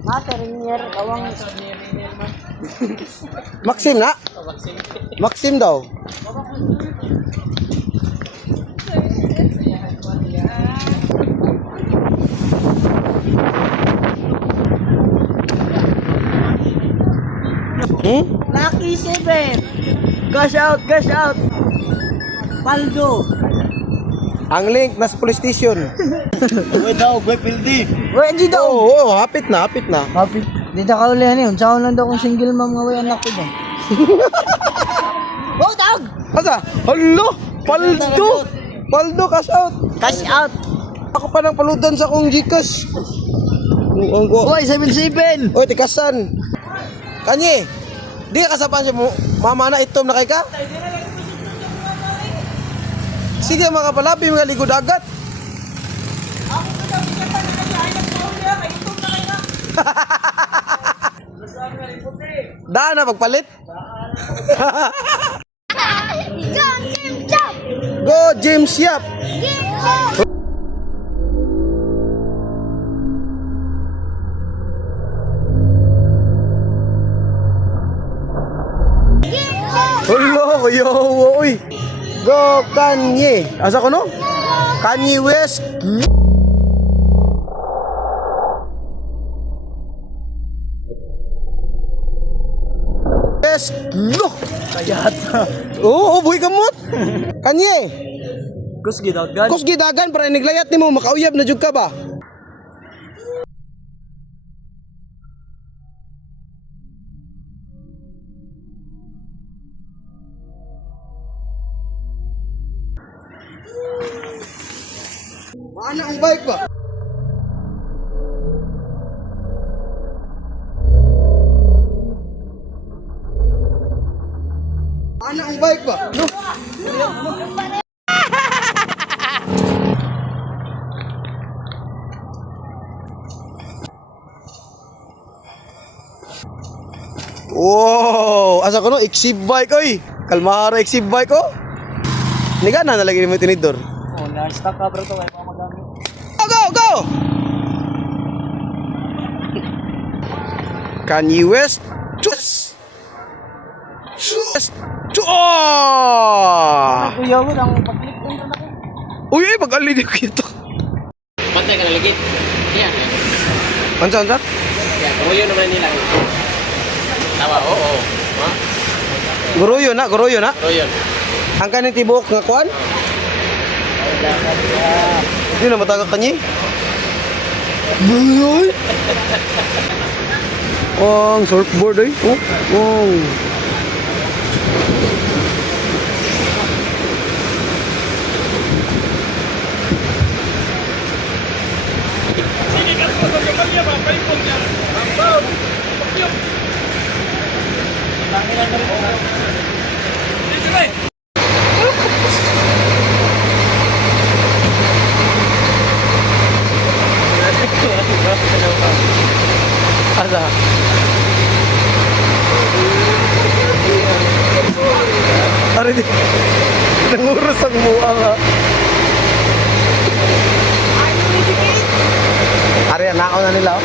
Materinger, kawang... Maxim na? Maxim daw. Lucky 7! Gosh out, gosh out! Paldo! Ang link nasa police station. Uy daw, uy pildi. Uy, di daw! Oo, hapit na, hapit na. Happy. Di na kaulihan yun. Saan lang daw kung single mom nga way anak ko ba? Oh, tawag! Asa? Hello? Paldo! Paldo, cash out. Cash out! Ako pa ng paludan sa akong Gcash. Uy, 7-7! Oy, tikasan. Kanye, di ka kasapan siya mo. Mama na itom na kay ka? Sige mga palabi, mga ligod agad. Daan na pagpalit. Go James Yap. Hello, yo, oy. Go Kanye. Asa ko no? Kanye West. West. No. Kayat. Oo, buhay kamot. Kanye. Kusgi daw gan. Kus gidagan para niglayat nimo makauyab na jud ka ba? Mana ang bike ba? Mana ang bike ba? No. Wow, asa ko no? Exib bike oy. Kalmara exib bike oh. Niga na nalagay mo tinidor. Oh, na-stuck ka bro to kay magamit. Go, go, go! Kanye West. Chus! West. Chua! Kuya mo, ang pag-click doon na ako. Uy, pag-ali di ko ito. Pantay ka naligid. Yan. Ansa, ansa? Yan, kuyo naman nila. Tawa, oo. Ha? Guruyo na, guruyo na. Kuyo. Ang kaning tibok nga kuan? Di na mataga Kanye. Buloy! Ang surfboard ay. Oh, oh. Asa? Ari di. Nangurus ang mua nga. Ari, nakaw na nila oh.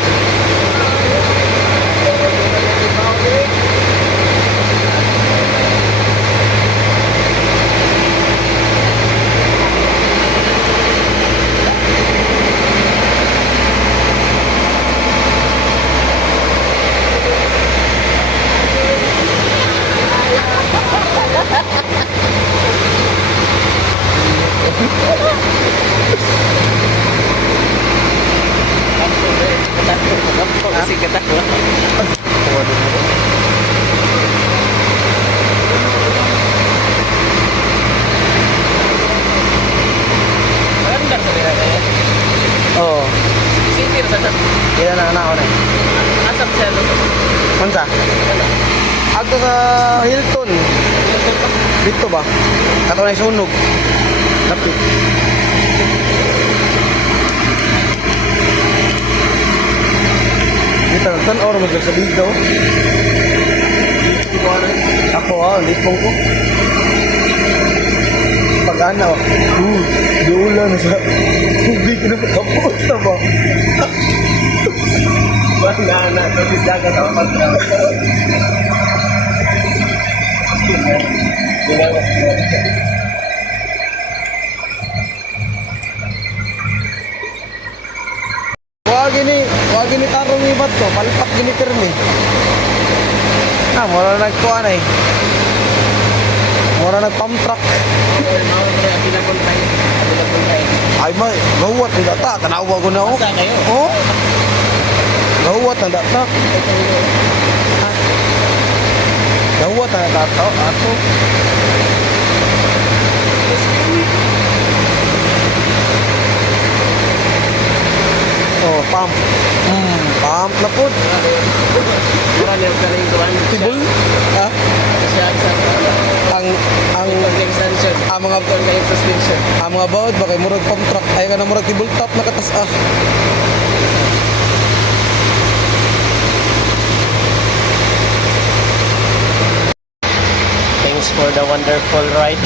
Oo. Ilan na ako na. Mansa? Agto sa Hilton. Dito ba? Kato na sunog. Lapit. Dito, tan oras mo sa video. Ako lipong ko. Pag-ana, duulan sa tubig na kapot na ba? Banana, tapos dagat ako pagka. Wag gini tarong ibat ko, palpak gini pirmi. Mura nagkuan eh. Mura nag-pump truck. Ay may, gawat ni data, tanawa ko na ako. Basta kayo. Oh? Gawat na data. Gawat na data, ato. Oh, pump. Pump na po. Mura niyo ka rin tuwan. Tibol. Ha? Siya sa Ang extension. mga Kayo suspension. mga bawd ba kay murag pump truck ay ka na murag tibol top na katas ah. Thanks for the wonderful ride.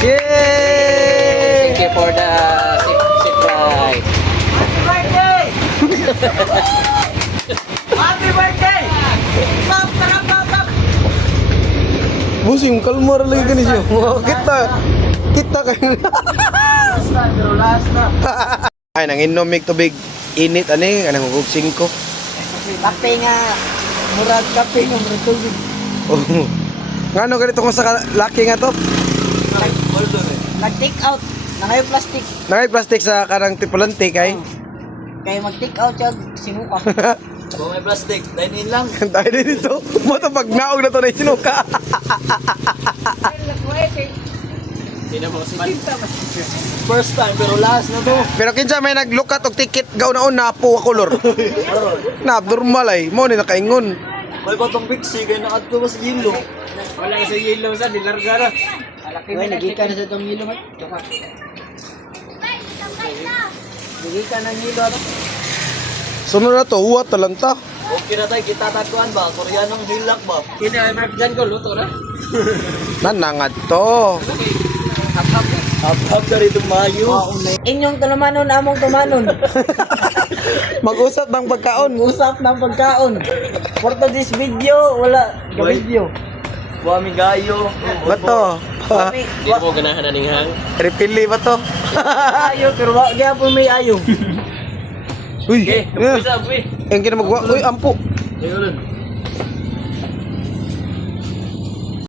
Yay! Thank you for the seat ride. Busing kalmar lagi kan siya. Kita kayo. Last na. Ay nang inomik tubig init ani anang gugsing ko. Kape nga. Murag kape nga murag tubig. Oh. Ngano ganito ko sa laki nga to? Nag-take out. Nangayo plastic. Nangay plastic sa kanang tipulante kay. Kaya mag-take out siya sinuka. Kung may plastic, dine-in lang. Dahil din dito, mo to pag naog na to na sinuka. Hindi na mga first time, pero last na to. Pero kinsa may naglukat og ticket gaw na na po kolor. Na abnormal ay mo ni nakaingon. May batong pixie, kaya nakadto ba sa yelo? Wala sa yelo sa, dilarga na. Uy, nagika na sa itong hilo, mat. Tsaka. Nagika na ng hilo, ano? Sunod na to, uwat talanta. Okay na tayo, kita tatuan ba? Koreanong hilak ba? Kina-American ko, luto na. Nanangad to. Hap-hap na rin tumayo. Inyong tumanon, among tumanon. Mag-usap ng pagkaon. Usap ng pagkaon. For this video, wala. Video. Buwami gayo. Bato. Hindi mo ganahan na ninghang. Repili ba to? Ayo, pero wag gyapon may ayo. Uy. Okay, Yeah. isa, uy. Ang kinamagwa. Uy, ampo. Ayun.